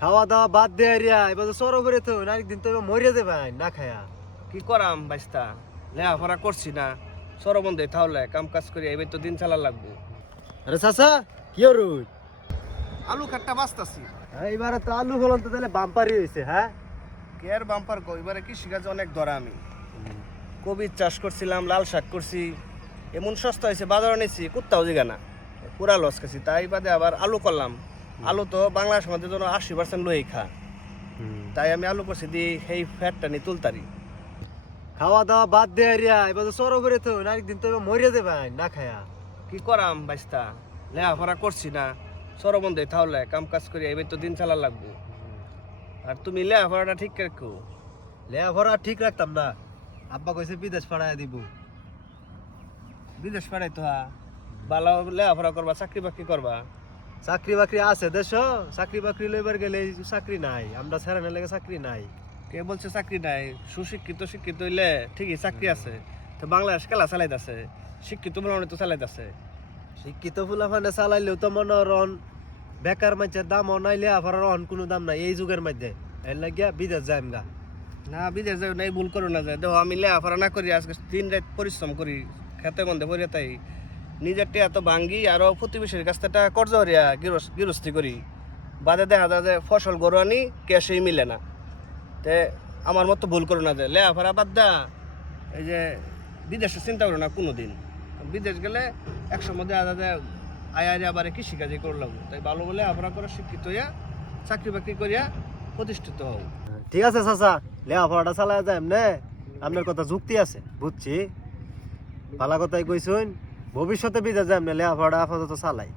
খাওয়া দাওয়া বাদ দে রিয়া, এবার সরো করে তো আরেকদিন তো মরে যাবে না খায়া। কি করাম বাইস্তা, লেখাপড়া করছি না, সরবন্ধে তাহলে কাম কাজ করি, এবার তো দিন চালা লাগবো। আরে চাচা কি হরু? আলু কাটটা বাঁচতাছি। এইবারে তো আলু ফলন তো তাহলে বাম্পারই হয়েছে। হ্যাঁ, কেয়ার বাম্পার গো, এবারে কৃষিকাজে অনেক ধরা। আমি কবির চাষ করছিলাম, লাল শাক করছি, এমন সস্তা হয়েছে বাজারে নিয়েছি কুত্তাও জিগা না, পুরা লস খাচ্ছি। তাই বাদে আবার আলু করলাম। আলু তো বাংলাদেশের মধ্যে জন্য 80% লোই খা, তাই আমি আলু করছি দিয়ে সেই ফ্যাটটা নিয়ে তুলতারি। খাওয়া দাওয়া বাদ দে রিয়া, এবার সরো করে তো আরেকদিন তো মরে যাবে না খায়া। কি করাম বাইস্তা, লেখাপড়া করছি না, সরবন্ধে তাহলে কাম কাজ করি, এবার তো দিন চালা লাগবো। আর তুমি লেখাপড়াটা ঠিক রাখো। লেখাপড়া ঠিক রাখতাম না, আব্বা কইছে বিদেশ পাঠায় দিব। বিদেশ পাঠাই তো ভালো লেখাপড়া করবা, চাকরি বাকরি করবা। চাকরি বাকরি আছে দেশ, চাকরি বাকরি লইবার গেলে চাকরি নাই, আমরা ছেড়ে লেগে চাকরি নাই। কে বলছে চাকরি নাই? সুশিক্ষিত শিক্ষিত হইলে ঠিকই চাকরি আছে। তো বাংলাদেশ খেলা চালাইতেছে, শিক্ষিত মনে তো চালাইতেছে। শিক্ষিত ফুলাফানে চালাইলেও তো মনে রন বেকার মানুষের দাম নাই, লেখাপড়ার অন কোনো দাম নাই এই যুগের মধ্যে। এর লাগিয়া বিদেশ যাইম গা। না বিদেশ যাই নাই, ভুল করো না। যায় দেখো, আমি লেখাপড়া না করি, আজকে দিন রাত পরিশ্রম করি, খেতে মধ্যে পড়ে তাই নিজের টিয়া তো ভাঙ্গি, আরো প্রতিবেশীর কাছ থেকে টাকা কর্জ হরিয়া গৃহস্থী করি। বাদে দেখা যায় যে ফসল গরু আনি ক্যাশেই মিলে না। তে আমার মতো ভুল করো না, যে লেখাপড়া বাদ দা এই যে বিদেশে চিন্তা করো না কোনো দিন। বিদেশ গেলে একশো মধ্যে আয় আবার কৃষিকাজই করলাম। তাই ভালো বলে লেখাপড়া করে শিক্ষিত হইয়া চাকরি বাকরি করিয়া প্রতিষ্ঠিত হও। ঠিক আছে চাচা, লেখাপড়াটা চালাই যাইম নে, আপনার কথা যুক্তি আছে, বুঝছি। ভালো কথাই কইছুন, ভবিষ্যতে বিদেশ যাইম না, লেখাপড়াটা আপাতত চালাই।